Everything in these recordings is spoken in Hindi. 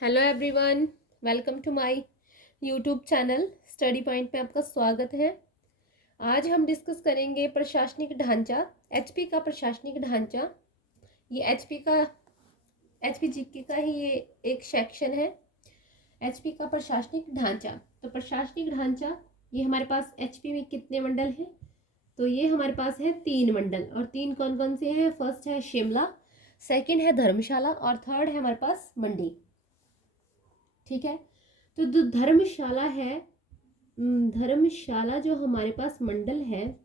Hello everyone, welcome to my YouTube channel study point पे आपका स्वागत है। आज हम डिस्कस करेंगे प्रशासनिक ढांचा, एचपी का प्रशासनिक ढांचा। ये एचपी जीके का ही ये एक सेक्शन है। एचपी का प्रशासनिक ढांचा, तो प्रशासनिक ढांचा ये हमारे पास एचपी में कितने मंडल हैं? तो ये हमारे पास है 3 मंडल, और 3 कौन कौन से हैं? फर्स्ट है शिमला, सेकंड है धर्मशाला और थर्ड है हमारे पास मंडी। ठीक है, तो जो धर्मशाला है, धर्मशाला जो हमारे पास मंडल है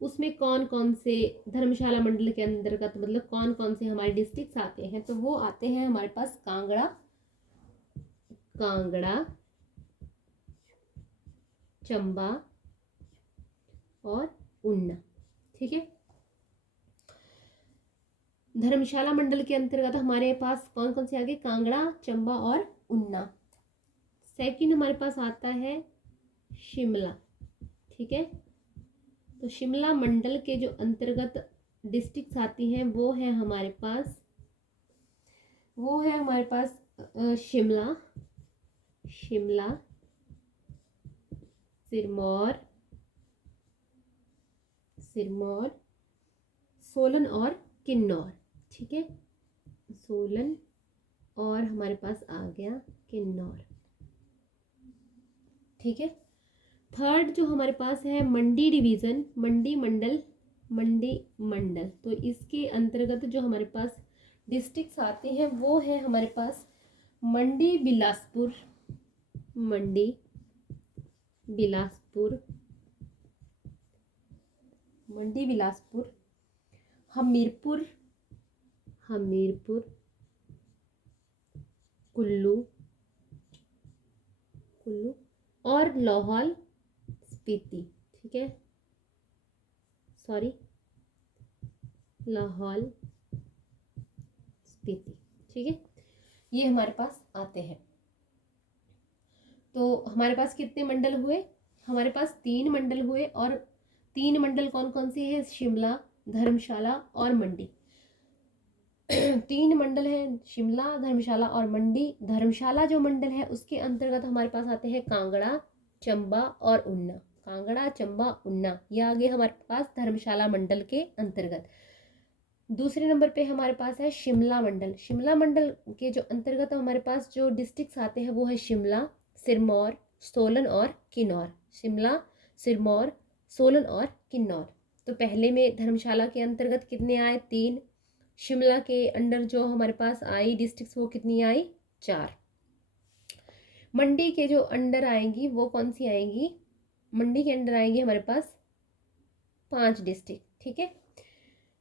उसमें कौन कौन से धर्मशाला मंडल के अंतर्गत मतलब कौन कौन से हमारे डिस्ट्रिक्ट्स आते हैं? तो वो आते हैं हमारे पास कांगड़ा, चंबा और उन्ना। ठीक है, धर्मशाला मंडल के अंतर्गत हमारे पास कौन कौन से आ गए? कांगड़ा, चंबा और उन्ना। सेकंड हमारे पास आता है शिमला। ठीक है, तो शिमला मंडल के जो अंतर्गत डिस्ट्रिक्ट्स आती हैं वो है हमारे पास शिमला, सिरमौर, सोलन और किन्नौर। ठीक है, सोलन और हमारे पास आ गया किन्नौर। ठीक है, थर्ड जो हमारे पास है मंडी डिवीजन, मंडी मंडल। तो इसके अंतर्गत जो हमारे पास डिस्ट्रिक्ट्स आते हैं वो है हमारे पास मंडी बिलासपुर, हमीरपुर, कुल्लू और लाहौल स्पीति। ठीक है, लाहौल स्पीति। ठीक है, ये हमारे पास आते हैं। तो हमारे पास कितने मंडल हुए? हमारे पास 3 मंडल हुए, और 3 मंडल कौन कौन से हैं? शिमला, धर्मशाला और मंडी। 3 मंडल हैं, शिमला, धर्मशाला और मंडी। धर्मशाला जो मंडल है उसके अंतर्गत हमारे पास आते हैं कांगड़ा, चंबा और उन्ना। कांगड़ा, चंबा, उन्ना, ये आगे हमारे पास धर्मशाला मंडल के अंतर्गत। दूसरे नंबर पे हमारे पास है शिमला मंडल। शिमला मंडल के जो अंतर्गत हमारे पास जो डिस्ट्रिक्ट्स आते हैं वो है शिमला, सिरमौर, सोलन और किन्नौर। शिमला, सिरमौर, सोलन और किन्नौर। तो पहले में धर्मशाला के अंतर्गत कितने आए? 3। शिमला के अंडर जो हमारे पास आई डिस्ट्रिक्ट्स वो कितनी आई? 4। मंडी के जो अंडर आएंगी वो कौन सी आएंगी? मंडी के अंडर आएंगी हमारे पास 5 डिस्ट्रिक्ट। ठीक है,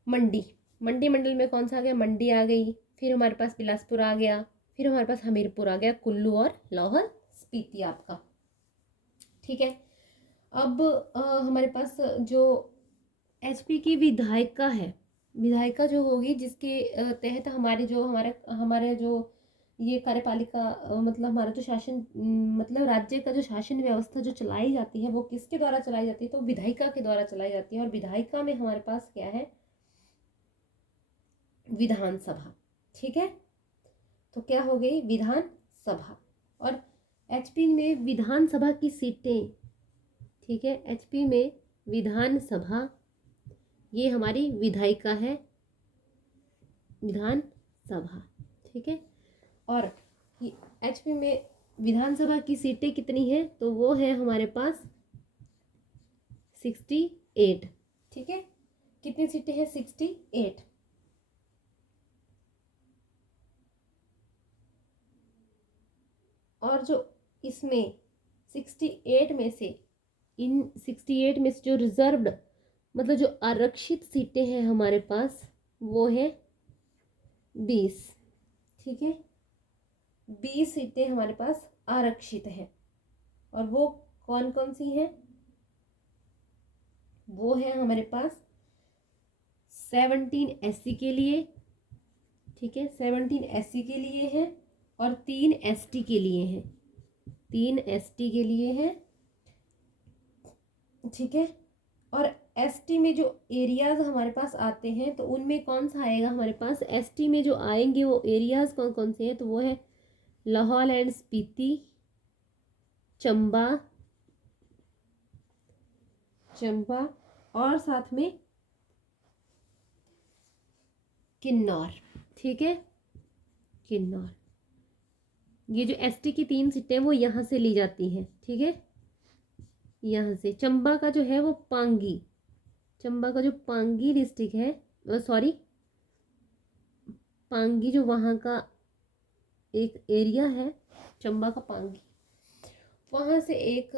मंडी मंडल में कौन सा आ गया? मंडी आ गई, फिर हमारे पास बिलासपुर आ गया, फिर हमारे पास हमीरपुर आ गया, कुल्लू और लाहौल स्पीति आपका। ठीक है, अब हमारे पास जो एचपी की विधायिका जो होगी जिसके तहत हमारे जो ये कार्यपालिका मतलब हमारा जो शासन मतलब राज्य का जो शासन व्यवस्था जो चलाई जाती है वो किसके द्वारा चलाई जाती है? तो विधायिका के द्वारा चलाई जाती है। और विधायिका में हमारे पास क्या है? विधानसभा। ठीक है, तो क्या हो गई? विधानसभा। और एचपी में विधानसभा की सीटें, ठीक है, एचपी में विधानसभा ये हमारी विधायिका है, विधानसभा। ठीक है, और एचपी में विधानसभा की सीटें कितनी हैं? तो वो है हमारे पास 68। ठीक है, कितनी सीटें हैं? 68। और जो इसमें 68 में से जो रिजर्व्ड मतलब जो आरक्षित सीटें हैं हमारे पास वो है 20। ठीक है, 20 सीटें हमारे पास आरक्षित है। और वो कौन कौन सी हैं? वो है हमारे पास 17 एससी के लिए। ठीक है, 17 एससी के लिए है और 3 एसटी के लिए है। 3 एसटी के लिए है। ठीक है, और एसटी में जो एरियाज हमारे पास आते हैं तो उनमें कौन सा आएगा हमारे पास? एसटी में जो आएंगे वो एरियाज कौन कौन से हैं? तो वो है लाहौल एंड स्पीति, चंबा, और साथ में किन्नौर। ठीक है, किन्नौर। ये जो एसटी की 3 सीटें वो यहाँ से ली जाती हैं। ठीक है, यहाँ से चंबा का जो है वो पांगी, चंबा का जो पांगी डिस्ट्रिक्ट है, सॉरी पांगी जो वहाँ का एक एरिया है, चंबा का पांगी, वहाँ से एक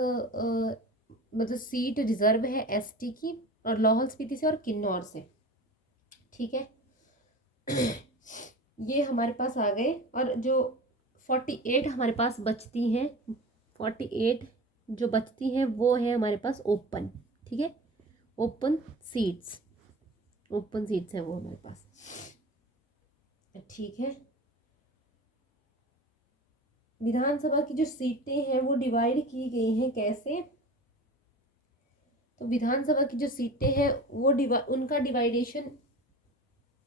मतलब सीट रिजर्व है एसटी की, और लाहौल स्पीति से और किन्नौर से। ठीक है, ये हमारे पास आ गए। और जो 48 हमारे पास बचती हैं, 48 जो बचती हैं वो है हमारे पास ओपन। ठीक है, ओपन सीट्स, ओपन सीट्स हैं वो हमारे पास। ठीक है, विधानसभा की जो सीटें हैं वो डिवाइड की गई हैं कैसे? तो विधानसभा की जो सीटें हैं वो उनका डिवाइडेशन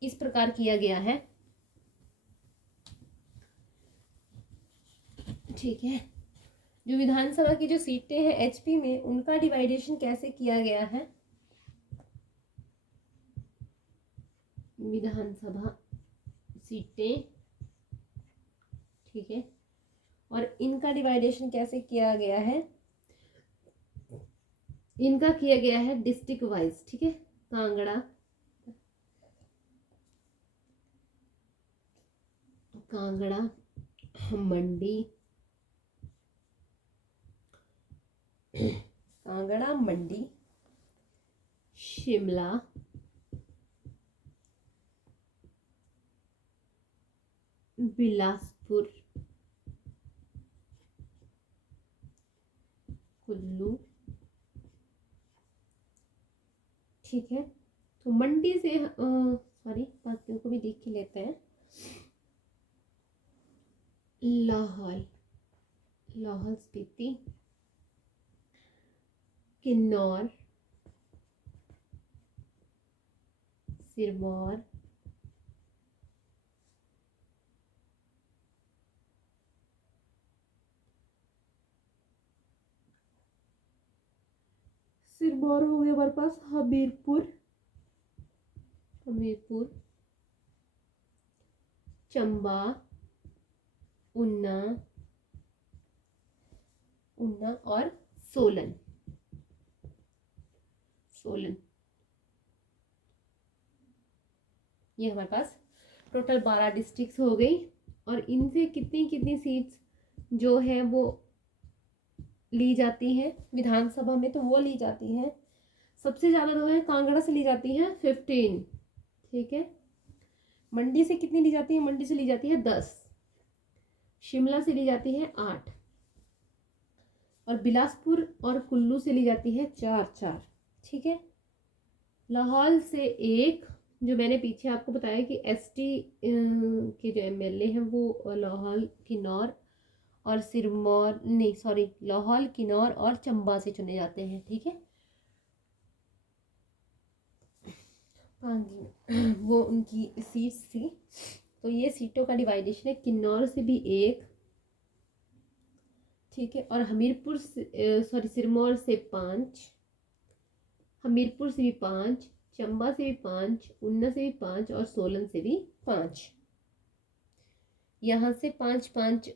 इस प्रकार किया गया है। ठीक है, जो विधानसभा की जो सीटें हैं एचपी में उनका डिवाइडेशन कैसे किया गया है? विधानसभा सीटें, ठीक है, और इनका डिवाइडेशन कैसे किया गया है? इनका किया गया है डिस्ट्रिक्ट वाइज। ठीक है, कांगड़ा, मंडी, कांगड़ा, मंडी, शिमला, बिलासपुर, कुल्लू। ठीक है, तो मंडी से सॉरी बाकियों को भी देख के लेते हैं। लाहौल, लाहौल स्पीति, किन्नौर, सिरमौर, सिरमौर हो गया हमारे पास, हमीरपुर, चंबा, ऊना और सोलन। ये हमारे पास टोटल 12 डिस्ट्रिक्ट्स हो गई। और इनसे कितनी कितनी सीट्स जो है वो ली जाती हैं विधानसभा में? तो वो ली जाती हैं, सबसे ज़्यादा जो है कांगड़ा से ली जाती है 15। ठीक है, मंडी से कितनी ली जाती है? मंडी से ली जाती है 10, शिमला से ली जाती है 8, और बिलासपुर और कुल्लू से ली जाती है 4। ठीक है, लाहौल से 1, जो मैंने पीछे आपको बताया कि एसटी के जो एमएलए हैं वो लाहौल, किन्नौर और सिरमौर, नहीं सॉरी, लाहौल, किन्नौर और चंबा से चुने जाते हैं। ठीक है, वो उनकी सीट्स थी। तो ये सीटों का डिवाइडेशन है, किन्नौर से भी 1, ठीक है, और हमीरपुर से सिरमौर से 5, हमीरपुर से भी 5, चंबा से भी 5, ऊना से भी 5 और सोलन से भी 5। यहाँ से 5-5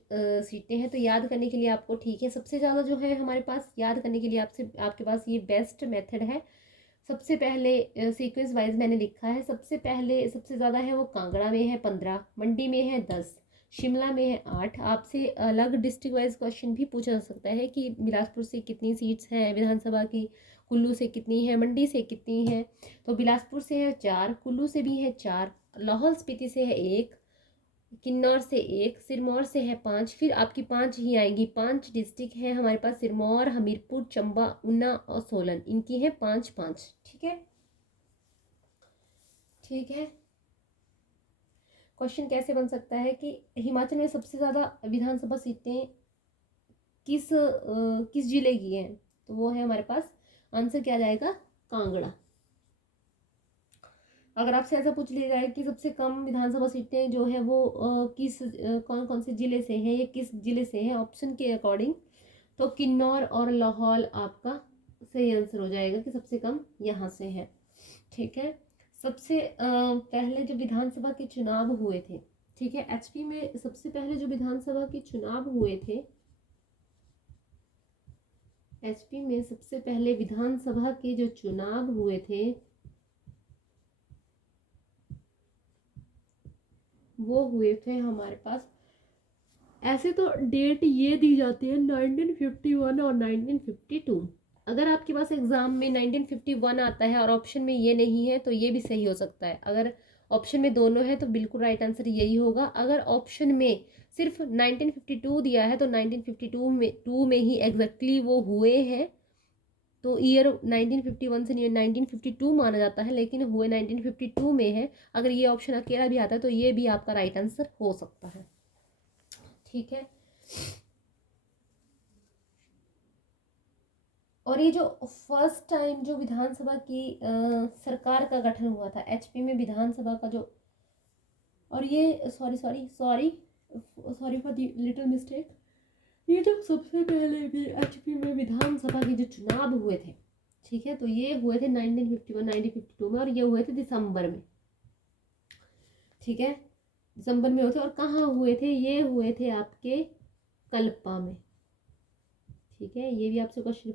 सीटें हैं। तो याद करने के लिए आपको, ठीक है, सबसे ज़्यादा जो है हमारे पास याद करने के लिए आपके पास ये बेस्ट मेथड है। सबसे पहले सीक्वेंस वाइज मैंने लिखा है। सबसे सबसे ज़्यादा है वो कांगड़ा में है 15, मंडी में है 10, शिमला में है 8। आपसे अलग डिस्ट्रिक्ट वाइज क्वेश्चन भी पूछा जा सकता है कि बिलासपुर से कितनी सीट्स हैं विधानसभा की, कुल्लू से कितनी है, मंडी से कितनी है? तो बिलासपुर से है 4, कुल्लू से भी है 4, लाहौल स्पीति से है 1, किन्नौर से 1, सिरमौर से है 5। फिर आपकी 5 ही आएगी। 5 डिस्ट्रिक्ट हैं हमारे पास, सिरमौर, हमीरपुर, चंबा, ऊना और सोलन, इनकी है 5-5। ठीक है, ठीक है। क्वेश्चन कैसे बन सकता है कि हिमाचल में सबसे ज़्यादा विधानसभा सीटें किस जिले की हैं? तो वो है हमारे पास, आंसर क्या जाएगा? कांगड़ा। अगर आपसे ऐसा पूछ लिया जाए कि सबसे कम विधानसभा सीटें जो है वो कौन कौन से जिले से हैं या किस जिले से हैं ऑप्शन के अकॉर्डिंग, तो किन्नौर और लाहौल आपका सही आंसर हो जाएगा कि सबसे कम यहाँ से है। ठीक है, सबसे पहले जो विधानसभा के चुनाव हुए थे, ठीक है, एचपी में सबसे पहले जो विधानसभा के चुनाव हुए थे, एचपी में सबसे पहले विधानसभा के जो चुनाव हुए थे वो हुए थे हमारे पास, ऐसे तो डेट ये दी जाती है 1951 और 1952। अगर आपके पास एग्जाम में 1951 आता है और ऑप्शन में ये नहीं है तो ये भी सही हो सकता है। अगर ऑप्शन में दोनों है तो बिल्कुल राइट आंसर यही होगा। अगर ऑप्शन में सिर्फ 1952 दिया है तो 1952 में ही एग्जैक्टली वो हुए हैं, तो ईयर 1951 से 1952 माना जाता है, लेकिन हुए 1952 में है। अगर ये ऑप्शन अकेला भी आता है तो ये भी आपका राइट आंसर हो सकता है। ठीक है, और ये जो फर्स्ट टाइम जो विधानसभा की सरकार का गठन हुआ था एचपी में विधानसभा का जो, और ये sorry sorry sorry sorry for the little mistake, ये जो सबसे पहले भी एचपी में विधानसभा के जो चुनाव हुए थे, ठीक है, तो ये हुए थे 1951 1952 में, और ये हुए थे दिसंबर में। ठीक है, दिसंबर में हुए थे, और कहाँ हुए थे, ये हुए थे आपके कल्पा में। ठीक है, ये भी आपसे क्वेश्चन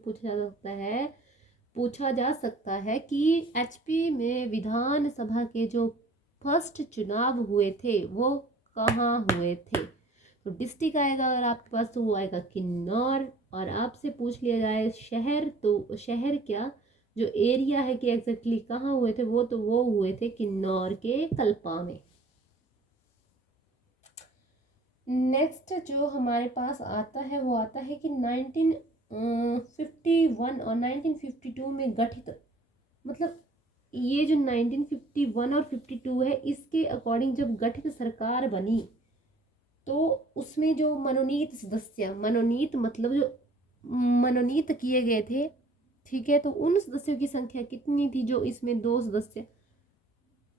पूछा जा सकता है कि एचपी में विधानसभा के जो फर्स्ट चुनाव हुए थे वो कहाँ हुए थे। तो डिस्ट्रिक्ट आएगा अगर आपके पास तो वो आएगा किन्नौर, और आपसे पूछ लिया जाए शहर, तो शहर क्या, जो एरिया है कि एग्जैक्टली कहाँ हुए थे वो, तो वो हुए थे किन्नौर के कल्पा में। नेक्स्ट जो हमारे पास आता है वो आता है कि 1951 और 1952 में गठित, मतलब ये जो 1951 और 52 है इसके अकॉर्डिंग जब गठित सरकार बनी तो उसमें जो मनोनीत सदस्य, मनोनीत मतलब जो मनोनीत किए गए थे, ठीक है, तो उन सदस्यों की संख्या कितनी थी, जो इसमें दो सदस्य,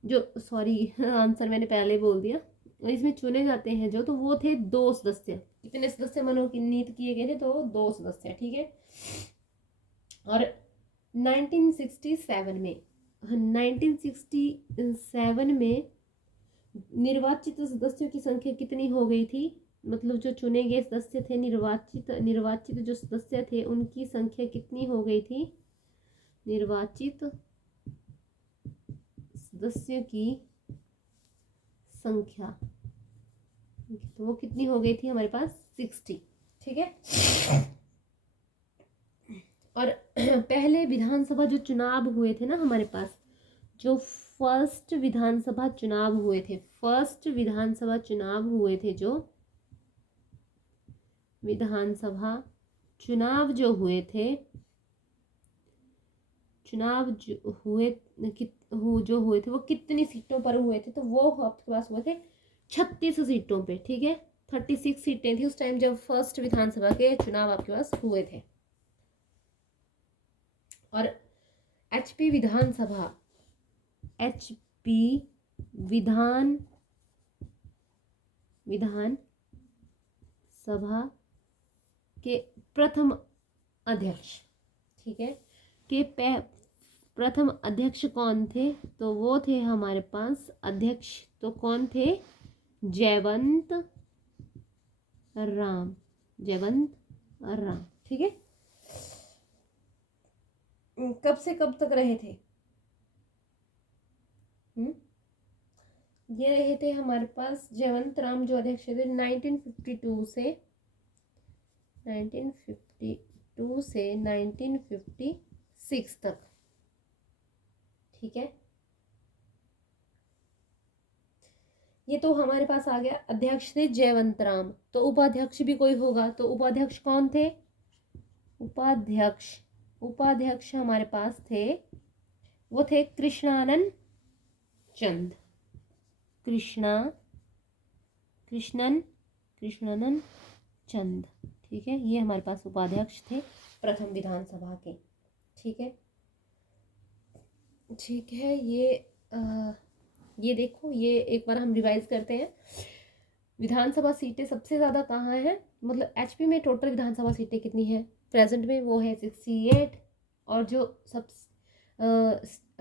जो सॉरी आंसर मैंने पहले बोल दिया, इसमें चुने जाते हैं जो, तो वो थे दो सदस्य। कितने सदस्य मनोनीत किए गए थे, तो दो सदस्य। ठीक है, और 1967 में 1967 में निर्वाचित सदस्यों की संख्या कितनी हो गई थी, मतलब जो चुने गए सदस्य थे, निर्वाचित जो सदस्य थे उनकी संख्या कितनी हो गई थी, निर्वाचित सदस्यों की संख्या, तो वो कितनी हो गई थी हमारे पास 60। ठीक है, और पहले विधानसभा जो चुनाव हुए थे ना हमारे पास, जो फर्स्ट विधानसभा चुनाव हुए थे, फर्स्ट विधानसभा चुनाव हुए थे, जो विधानसभा चुनाव जो हुए थे, चुनाव जो हुए जो हुए थे वो कितनी सीटों पर हुए थे, तो वो आपके पास हुए थे 36 सीटों पे। ठीक है, 36 सीटें थी उस टाइम जब फर्स्ट विधानसभा के चुनाव आपके पास हुए थे। और एचपी विधानसभा, एचपी विधान सभा के प्रथम अध्यक्ष, ठीक है, के प्रथम अध्यक्ष कौन थे, तो वो थे हमारे पास अध्यक्ष, तो कौन थे, जयवंत राम, जयवंत राम। ठीक है, कब से कब तक रहे थे, ये रहे थे हमारे पास जयवंत राम जो अध्यक्ष थे 1952 से 1956 तक। ठीक है, ये तो हमारे पास आ गया, अध्यक्ष थे जयवंत राम, तो उपाध्यक्ष भी कोई होगा, तो उपाध्यक्ष कौन थे, उपाध्यक्ष हमारे पास थे, वो थे कृष्णानंद चंद, कृष्णानंद चंद। ठीक है, ये हमारे पास उपाध्यक्ष थे प्रथम विधानसभा के। ठीक है, ये ये देखो, ये एक बार हम रिवाइज करते हैं। विधानसभा सीटें सबसे ज़्यादा कहाँ हैं, मतलब एचपी में टोटल विधानसभा सीटें कितनी हैं प्रेजेंट में, वो है 68। और जो सब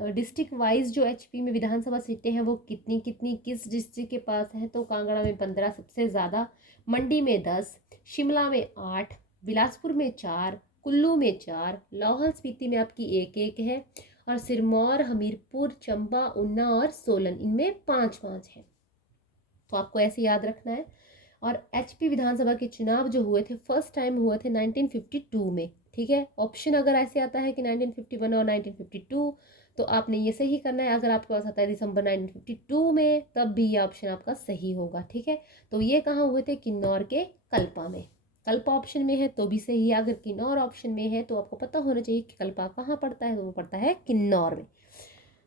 डिस्ट्रिक्ट वाइज जो एचपी में विधानसभा सीटें हैं वो कितनी कितनी किस डिस्ट्रिक्ट के पास है, तो कांगड़ा में 15 सबसे ज़्यादा, मंडी में 10, शिमला में 8, बिलासपुर में 4, कुल्लू में 4, लाहौल स्पीति में आपकी एक एक है, और सिरमौर, हमीरपुर, चंबा, ऊना और सोलन इनमें 5-5 है। तो आपको ऐसे याद रखना है। और एचपी विधानसभा के चुनाव जो हुए थे फर्स्ट टाइम हुए थे 1952 में, ठीक है। ऑप्शन अगर ऐसे आता है कि 1951 और 1952, तो आपने ये सही करना है। अगर आपके पास आता है दिसंबर 1952 में, तब भी ये ऑप्शन आपका सही होगा, ठीक है। तो ये कहाँ हुए थे, किन्नौर के कल्पा में। कल्पा ऑप्शन में है तो भी सही है, अगर किन्नौर ऑप्शन में है तो आपको पता होना चाहिए कि कल्पा कहाँ पड़ता है, तो वो पड़ता है किन्नौर में।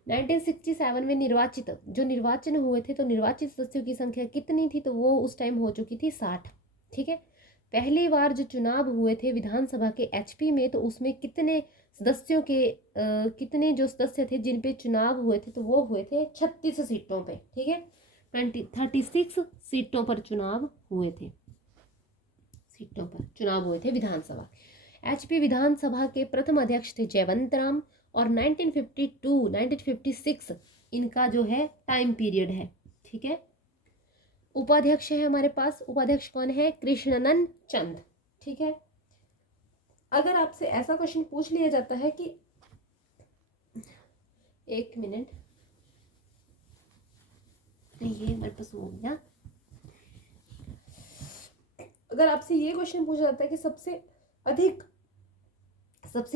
1967 में निर्वाचित जो निर्वाचन हुए थे, तो निर्वाचित सदस्यों की संख्या कितनी थी, तो वो उस टाइम हो चुकी थी 60, ठीक है। पहली बार जो चुनाव हुए थे विधानसभा के एचपी में, तो उसमें कितने सदस्यों के कितने जो सदस्य थे जिन पे चुनाव हुए थे, तो वो हुए थे 36 सीटों पे, ठीक है। 36 सीटों पर चुनाव हुए थे, सीटों पर चुनाव हुए थे विधानसभा। एचपी विधानसभा के प्रथम अध्यक्ष थे जयवंत राम, और 1952 1956 इनका जो है टाइम पीरियड है, ठीक है। उपाध्यक्ष है हमारे पास, उपाध्यक्ष कौन है, कृष्णनंद चंद, ठीक है। अगर आपसे ऐसा क्वेश्चन पूछ लिया जाता है कि, एक मिनट, ये मेरे पास हो गया। अगर आपसे ये क्वेश्चन पूछा जाता है कि सबसे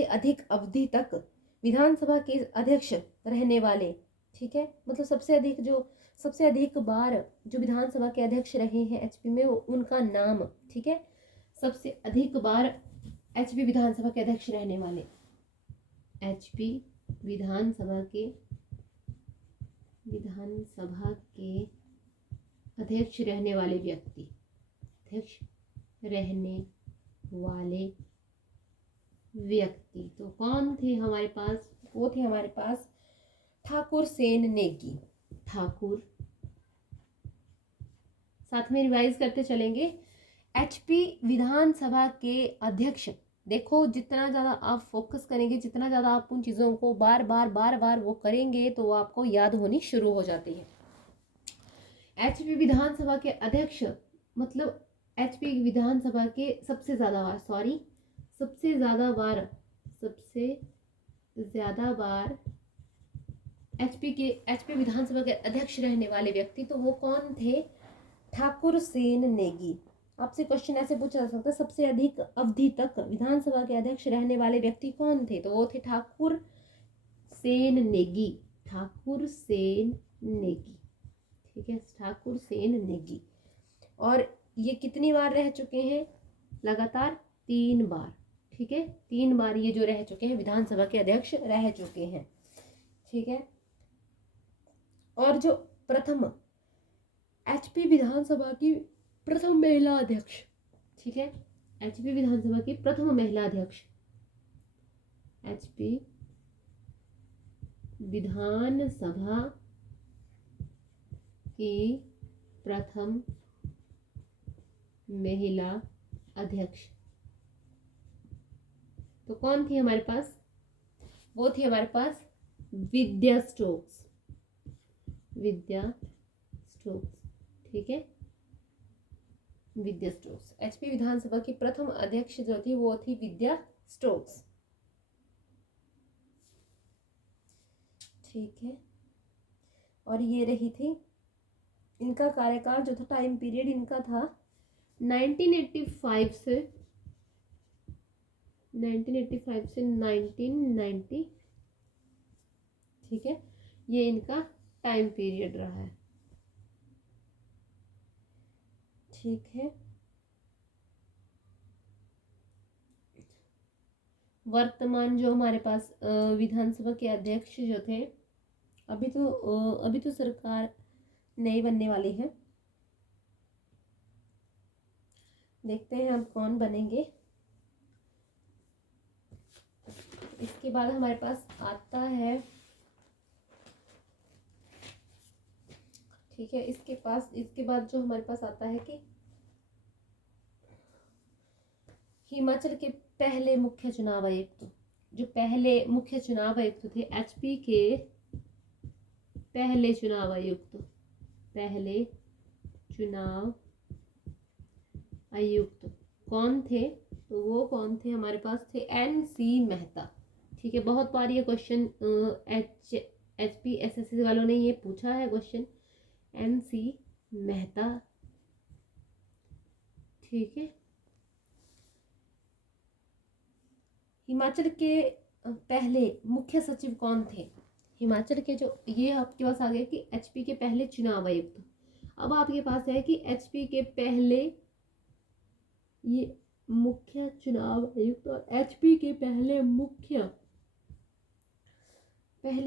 अधिक अवधि तक विधानसभा के अध्यक्ष रहने वाले, ठीक है, मतलब सबसे अधिक बार जो विधानसभा के अध्यक्ष रहे हैं एचपी में, उनका नाम, ठीक है। सबसे अधिक बार एचपी विधानसभा के अध्यक्ष रहने वाले, एचपी विधानसभा के अध्यक्ष रहने वाले व्यक्ति, तो कौन थे हमारे पास, वो थे हमारे पास ठाकुर सेन नेगी। ठाकुर, साथ में रिवाइज करते चलेंगे। एचपी विधानसभा के अध्यक्ष, देखो जितना ज़्यादा आप फोकस करेंगे, जितना ज़्यादा आप उन चीज़ों को बार बार वो करेंगे, तो आपको याद होनी शुरू हो जाती है। एचपी विधानसभा के अध्यक्ष मतलब एचपी विधानसभा के सबसे ज़्यादा बार एचपी विधानसभा के अध्यक्ष रहने वाले व्यक्ति, तो वो कौन थे, ठाकुर सेन नेगी। आपसे क्वेश्चन ऐसे पूछा जा सकता है, सबसे अधिक अवधि तक विधानसभा के अध्यक्ष रहने वाले व्यक्ति कौन थे, तो वो थे ठाकुर सेन नेगी, ठीक है, ठाकुर सेन नेगी। और ये कितनी बार रह चुके हैं, लगातार 3 बार, ठीक है, 3 बार ये जो रह चुके हैं विधानसभा के अध्यक्ष रह चुके हैं, ठीक है। और जो प्रथम एचपी विधानसभा की प्रथम महिला अध्यक्ष, ठीक है, एचपी विधानसभा की प्रथम महिला अध्यक्ष, एचपी विधानसभा की प्रथम महिला अध्यक्ष, तो कौन थी हमारे पास, वो थी हमारे पास विद्या स्टोक्स, ठीक है, विद्या स्टोक्स। एचपी विधानसभा की प्रथम अध्यक्ष जो थी वो थी विद्या स्टोक्स, ठीक है। और ये रही थी इनका कार्यकाल जो था, टाइम पीरियड इनका था 1985 से 1990, ठीक है, ये इनका टाइम पीरियड रहा है, ठीक है। वर्तमान जो हमारे पास विधानसभा के अध्यक्ष जो थे, अभी तो सरकार नई बनने वाली है, देखते हैं अब कौन बनेंगे। इसके बाद हमारे पास आता है ठीक है। इसके बाद जो हमारे पास आता है कि हिमाचल के पहले मुख्य चुनाव आयुक्त, जो पहले मुख्य चुनाव आयुक्त थे, एचपी के पहले चुनाव आयुक्त, पहले चुनाव आयुक्त कौन थे? तो वो कौन थे? हमारे पास थे एन.सी. मेहता। ठीक है, बहुत बार ये क्वेश्चन एचपी एसएससी वालों ने ये पूछा है क्वेश्चन, एन.सी. मेहता। ठीक है। हिमाचल के पहले मुख्य सचिव कौन थे? हिमाचल के जो, ये आपके पास आ गया कि एचपी के पहले चुनाव आयुक्त। अब आपके पास है कि एचपी के पहले ये मुख्य चुनाव आयुक्त और एचपी के पहले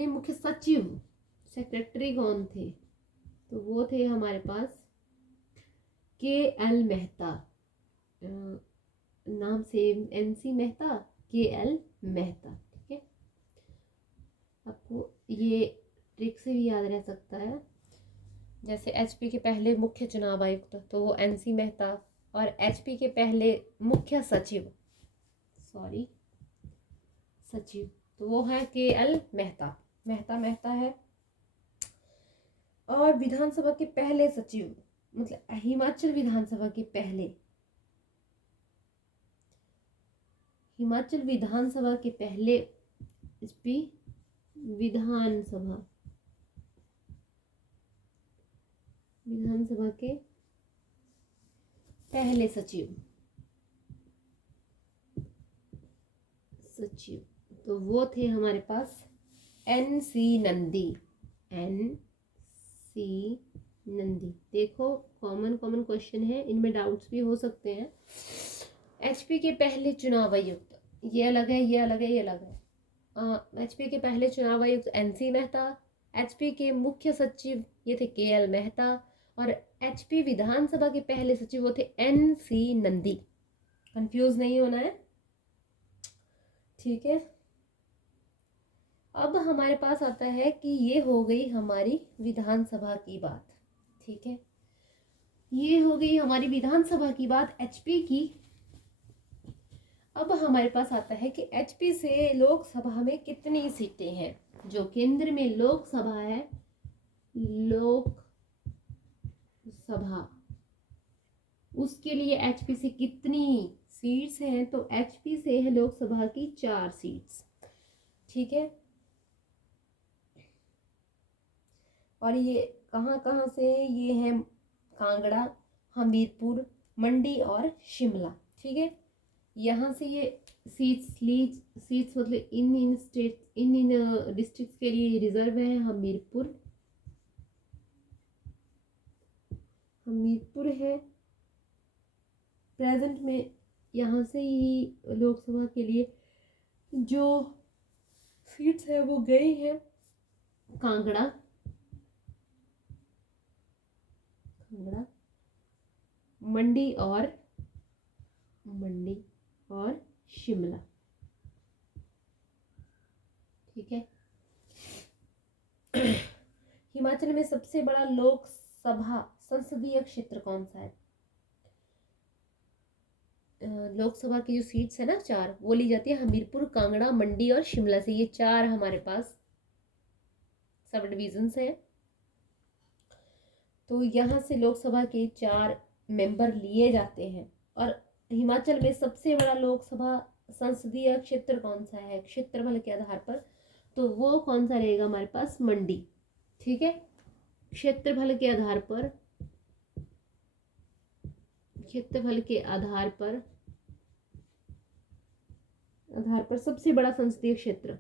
मुख्य सचिव, सेक्रेटरी कौन थे? तो वो थे हमारे पास के.एल. मेहता। नाम same, NC. Mehta, KL. Mehta. ठीक है, आपको ये ट्रिक से भी याद रह सकता है। जैसे एचपी के पहले मुख्य चुनाव आयुक्त तो वो एन.सी. मेहता, और एचपी के पहले मुख्य सचिव, सचिव, तो वो है के.एल. मेहता। मेहता है। और विधानसभा के पहले सचिव, मतलब हिमाचल विधानसभा के पहले, हिमाचल विधानसभा के पहले एचपी विधानसभा के पहले सचिव, तो वो थे हमारे पास एन.सी. नंदी। एन.सी. नंदी। देखो, कॉमन क्वेश्चन है, इनमें डाउट्स भी हो सकते हैं। एचपी के पहले चुनाव आयुक्त, ये अलग है, ये अलग है, ये अलग है। एचपी के पहले चुनाव आयुक्त एन.सी. मेहता, एचपी के मुख्य सचिव ये थे के.एल. मेहता, और एचपी विधानसभा के पहले सचिव वो थे एन.सी. नंदी। कंफ्यूज नहीं होना है। ठीक है, अब हमारे पास आता है कि ये हो गई हमारी विधानसभा की बात। ठीक है, ये हो गई हमारी विधानसभा की बात एचपी की। अब हमारे पास आता है कि एचपी से लोकसभा में कितनी सीटें हैं। जो केंद्र में लोकसभा है, लोकसभा, उसके लिए एचपी से कितनी सीट्स हैं? तो एचपी से है लोकसभा की 4 सीट्स। ठीक है, और ये कहाँ से? ये है कांगड़ा, हमीरपुर, मंडी और शिमला। ठीक है, यहाँ से ये सीट्स मतलब इन डिस्ट्रिक्ट्स के लिए रिजर्व है। हमीरपुर है प्रेजेंट में, यहाँ से ही लोकसभा के लिए जो सीट्स है वो गई है। कांगड़ा, मंडी और शिमला। ठीक है, हिमाचल में सबसे बड़ा लोकसभा संसदीय क्षेत्र कौन सा है? लोकसभा की जो सीट्स है ना 4, वो ली जाती है हमीरपुर, कांगड़ा, मंडी और शिमला से। ये 4 हमारे पास सब डिविजन्स हैं। तो यहाँ से लोकसभा के 4 मेंबर लिए जाते हैं। और हिमाचल में सबसे बड़ा लोकसभा संसदीय क्षेत्र कौन सा है क्षेत्रफल के आधार पर? तो वो कौन सा रहेगा हमारे पास? मंडी। ठीक है, क्षेत्रफल के आधार पर सबसे बड़ा संसदीय क्षेत्र,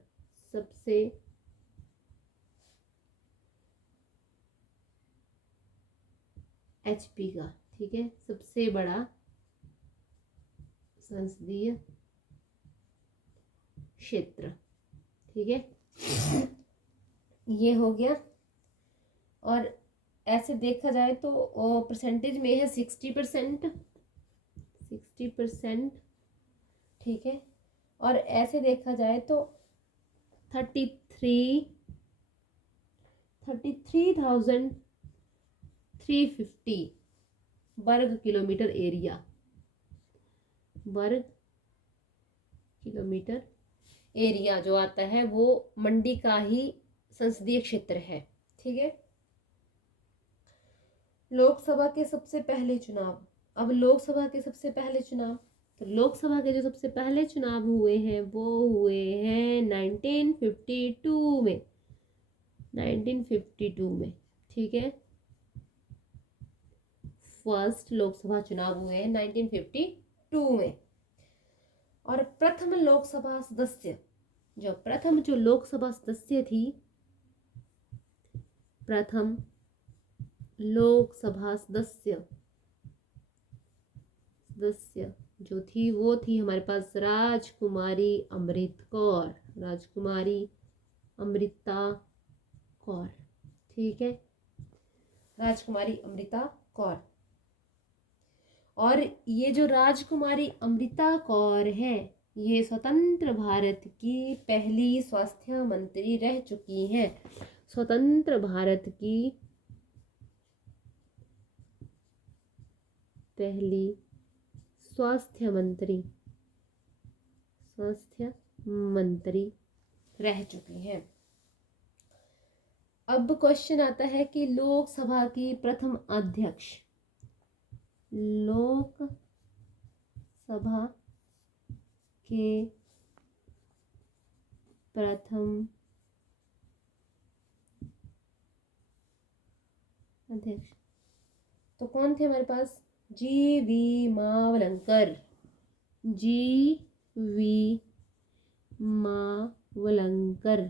एचपी का। ठीक है, सबसे बड़ा संसदीय क्षेत्र। ठीक है, ये हो गया। और ऐसे देखा जाए तो परसेंटेज में है 60%। ठीक है, और ऐसे देखा जाए तो 33,000 350 वर्ग किलोमीटर एरिया, वर्ग किलोमीटर एरिया जो आता है वो मंडी का ही संसदीय क्षेत्र है। ठीक है। लोकसभा के सबसे पहले चुनाव, अब लोकसभा के सबसे पहले चुनाव, तो लोकसभा के जो सबसे पहले चुनाव हुए हैं वो हुए हैं 1952 में, 1952 में। ठीक है, फर्स्ट लोकसभा चुनाव हुए हैं 1952 में। और प्रथम लोकसभा सदस्य, जो लोकसभा सदस्य थी, प्रथम लोकसभा सदस्य जो थी वो थी हमारे पास राजकुमारी अमृत कौर, राजकुमारी अमृता कौर। ठीक है, राजकुमारी अमृता कौर। और ये जो राजकुमारी अमृता कौर है, ये स्वतंत्र भारत की पहली स्वास्थ्य मंत्री रह चुकी हैं। स्वतंत्र भारत की पहली स्वास्थ्य मंत्री रह चुकी हैं। अब क्वेश्चन आता है कि लोकसभा की प्रथम अध्यक्ष, लोकसभा के प्रथम अध्यक्ष तो कौन थे हमारे पास? जी.वी. मावलंकर, जी.वी. मावलंकर।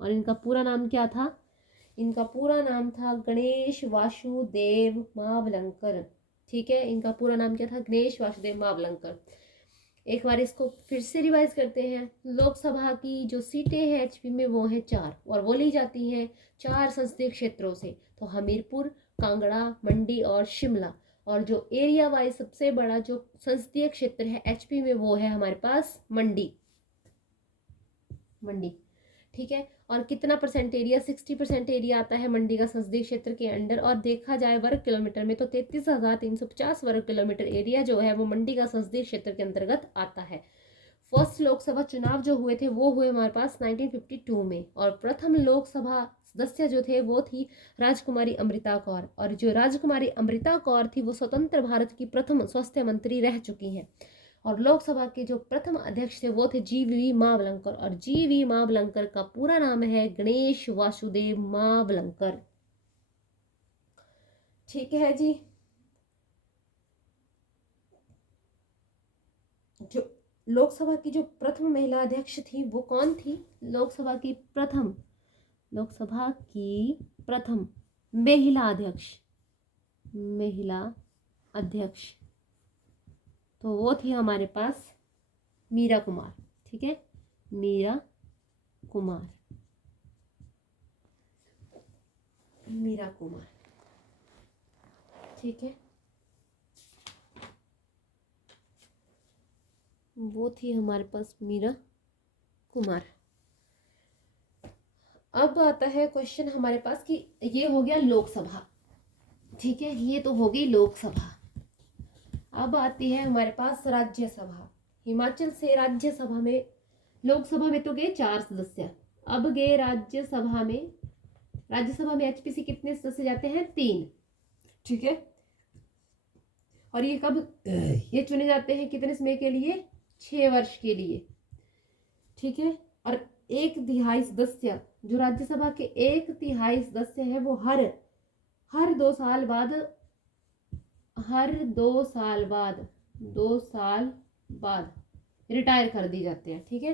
और इनका पूरा नाम क्या था? इनका पूरा नाम था गणेश वासुदेव मावलंकर। ठीक है, इनका पूरा नाम क्या था? गणेश वासुदेव मावलंकर। एक बार इसको फिर से रिवाइज करते हैं। लोकसभा की जो सीटें हैं एचपी में वो है 4, और वो ली जाती हैं 4 संसदीय क्षेत्रों से, तो हमीरपुर, कांगड़ा, मंडी और शिमला। और जो एरिया वाइज सबसे बड़ा जो संसदीय क्षेत्र है एचपी में वो है हमारे पास मंडी। ठीक है, और कितना परसेंट एरिया? 60% एरिया आता है मंडी का संसदीय क्षेत्र के अंडर। और देखा जाए वर्ग किलोमीटर में तो 33,350 वर्ग किलोमीटर एरिया जो है वो मंडी का संसदीय क्षेत्र के अंतर्गत आता है। फर्स्ट लोकसभा चुनाव जो हुए थे वो हुए हमारे पास 1952 में। और प्रथम लोकसभा सदस्य जो थे वो थी राजकुमारी अमृता कौर। और जो राजकुमारी अमृता कौर थी वो स्वतंत्र भारत की प्रथम स्वास्थ्य मंत्री रह चुकी हैं। और लोकसभा के जो प्रथम अध्यक्ष थे वो थे जी.वी. मावलंकर। और जी.वी. मावलंकर का पूरा नाम है गणेश वासुदेव मावलंकर। ठीक है जी। जो लोकसभा की जो प्रथम महिला अध्यक्ष थी वो कौन थी? लोकसभा की प्रथम महिला अध्यक्ष तो वो थी हमारे पास मीरा कुमार। ठीक है, मीरा कुमार। ठीक है, वो थी हमारे पास मीरा कुमार। अब आता है क्वेश्चन हमारे पास कि ये हो गया लोकसभा। ठीक है, ये तो हो गई लोकसभा। अब आती है हमारे पास राज्यसभा। हिमाचल से राज्यसभा में, लोकसभा में तो गए 4 सदस्य, अब गए राज्यसभा में। राज्यसभा में एचपीसी कितने सदस्य जाते हैं? 3। ठीक है, और ये कब ये चुने जाते हैं? कितने समय के लिए? 6 वर्ष के लिए। ठीक है, और 1/3 सदस्य, जो राज्यसभा के 1/3 सदस्य है वो हर 2 साल बाद रिटायर कर दी जाते हैं। ठीक है,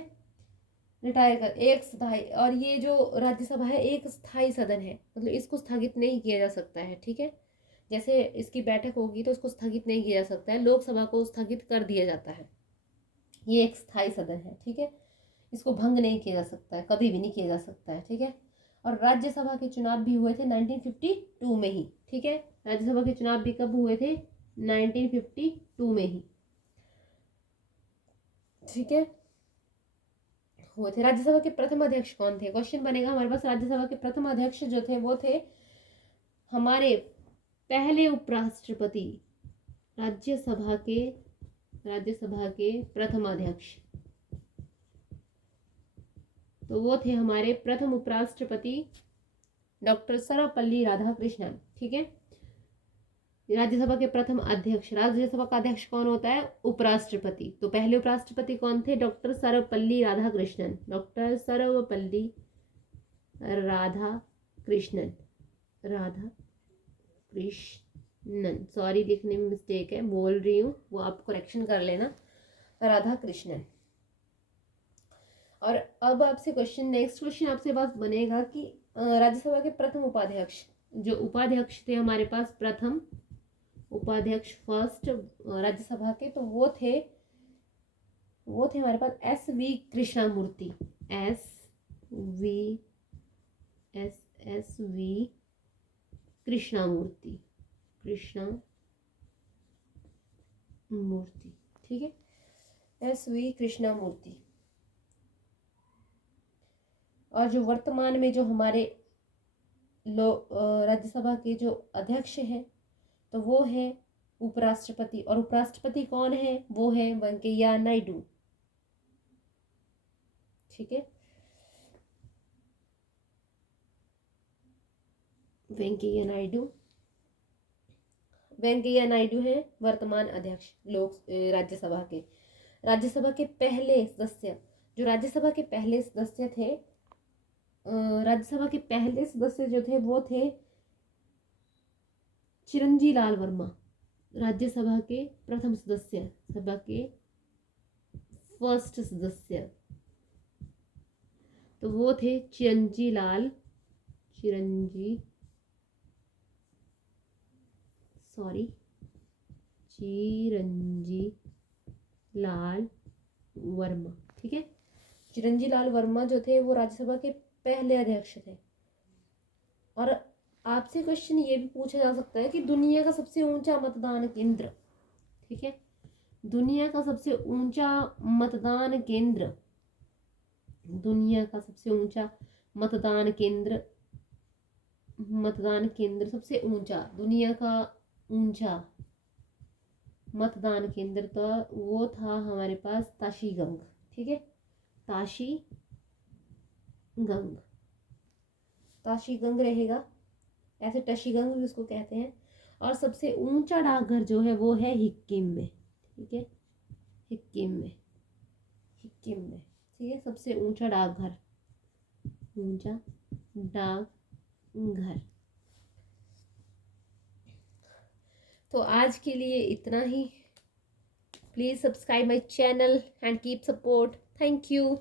रिटायर कर एक स्थायी। और ये जो राज्यसभा है एक स्थायी सदन है, मतलब इसको स्थगित नहीं किया जा सकता है। ठीक है, जैसे इसकी बैठक होगी तो इसको स्थगित नहीं किया जा सकता है, लोकसभा को स्थगित कर दिया जाता है। ये एक स्थायी सदन है। ठीक है, इसको भंग नहीं किया जा सकता है, कभी भी नहीं किया जा सकता है। ठीक है, और राज्यसभा के चुनाव भी हुए थे 1952 में ही। ठीक है, राज्यसभा के चुनाव भी कब हुए थे? 1952 में ही। ठीक है, हुए थे। राज्यसभा के प्रथम अध्यक्ष कौन थे? क्वेश्चन बनेगा हमारे पास। राज्यसभा के प्रथम अध्यक्ष जो थे वो थे हमारे पहले उपराष्ट्रपति, राज्यसभा के प्रथम अध्यक्ष, तो वो थे हमारे प्रथम उपराष्ट्रपति डॉक्टर सर्वपल्ली राधाकृष्णन। ठीक है, राज्यसभा के प्रथम अध्यक्ष, राज्यसभा का अध्यक्ष कौन होता है? उपराष्ट्रपति। तो पहले उपराष्ट्रपति कौन थे? Doctor Sarvepalli Radhakrishnan, doctor Sarvepalli Radhakrishnan, sorry लिखने में मिस्टेक है, बोल रही हूँ, वो आप करेक्शन कर लेना, राधाकृष्णन। और अब आपसे क्वेश्चन, नेक्स्ट क्वेश्चन आपसे बात बनेगा कि राज्यसभा के प्रथम उपाध्यक्ष, जो उपाध्यक्ष थे हमारे पास, प्रथम उपाध्यक्ष फर्स्ट राज्यसभा के, तो वो थे हमारे पास एस.वी. कृष्णमूर्ति, एस.वी. कृष्णमूर्ति, ठीक है, एस.वी. कृष्णमूर्ति। और जो वर्तमान में जो हमारे राज्यसभा के जो अध्यक्ष हैं, तो वो है उपराष्ट्रपति, और उपराष्ट्रपति कौन है? वो है वेंकैया नायडू। ठीक है, वेंकैया नायडू है वर्तमान अध्यक्ष राज्यसभा के। राज्यसभा के पहले सदस्य, जो राज्यसभा के पहले सदस्य थे, राज्यसभा के पहले सदस्य जो थे वो थे चिरंजी लाल वर्मा, राज्यसभा के प्रथम सदस्य, सभा के फर्स्ट सदस्य, तो वो थे चिरंजी लाल वर्मा। ठीक है, चिरंजी लाल वर्मा जो थे वो राज्यसभा के पहले अध्यक्ष थे। और आपसे क्वेश्चन ये भी पूछा जा सकता है कि दुनिया का सबसे ऊंचा मतदान केंद्र, ठीक है, दुनिया का सबसे ऊंचा मतदान केंद्र, दुनिया का सबसे ऊंचा मतदान केंद्र, सबसे ऊंचा, दुनिया का ऊंचा मतदान केंद्र, तो वो था हमारे पास ताशीगंग। ठीक है, ताशीगंग रहेगा, ऐसे टशीगंग भी उसको कहते हैं। और सबसे ऊंचा डाकघर जो है वो है हिक्किम में। ठीक है, हिक्किम में, ठीक है, सबसे ऊंचा डाकघर, तो आज के लिए इतना ही। Please subscribe my channel and keep support. Thank you.